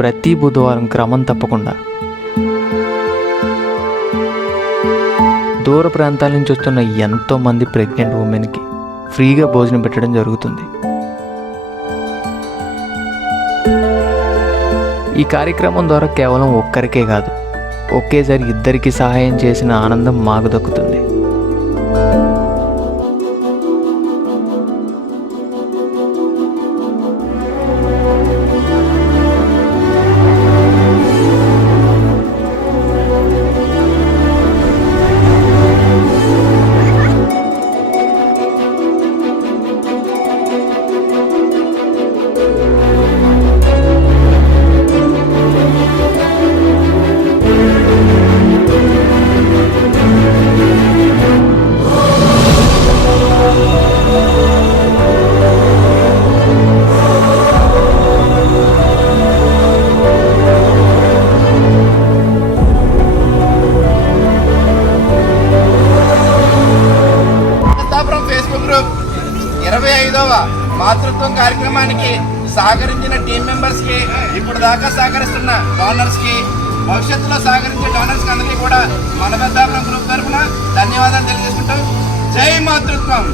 ప్రతి బుధవారం క్రమం తప్పకుండా దూర ప్రాంతాల నుంచి వస్తున్న ఎంతోమంది ప్రెగ్నెంట్ ఉమెన్కి ఫ్రీగా భోజనం పెట్టడం జరుగుతుంది. ఈ కార్యక్రమం ద్వారా కేవలం ఒక్కరికే కాదు, ఒకేసారి ఇద్దరికి సహాయం చేసిన ఆనందం మాకు దక్కుతుంది. ఫేస్బుక్ గ్రూప్ 25వ మాతృత్వం కార్యక్రమానికి సహకరించిన టీం మెంబర్స్ కి, ఇప్పుడు దాకా సహకరిస్తున్న డోనర్స్ కి, భవిష్యత్తులో సహకరించే డోనర్స్ కి అందరికీ కూడా మన పెద్దాపురం గ్రూప్ తరఫున ధన్యవాదాలు తెలియజేసుకుంటాం. జై మాతృత్వం.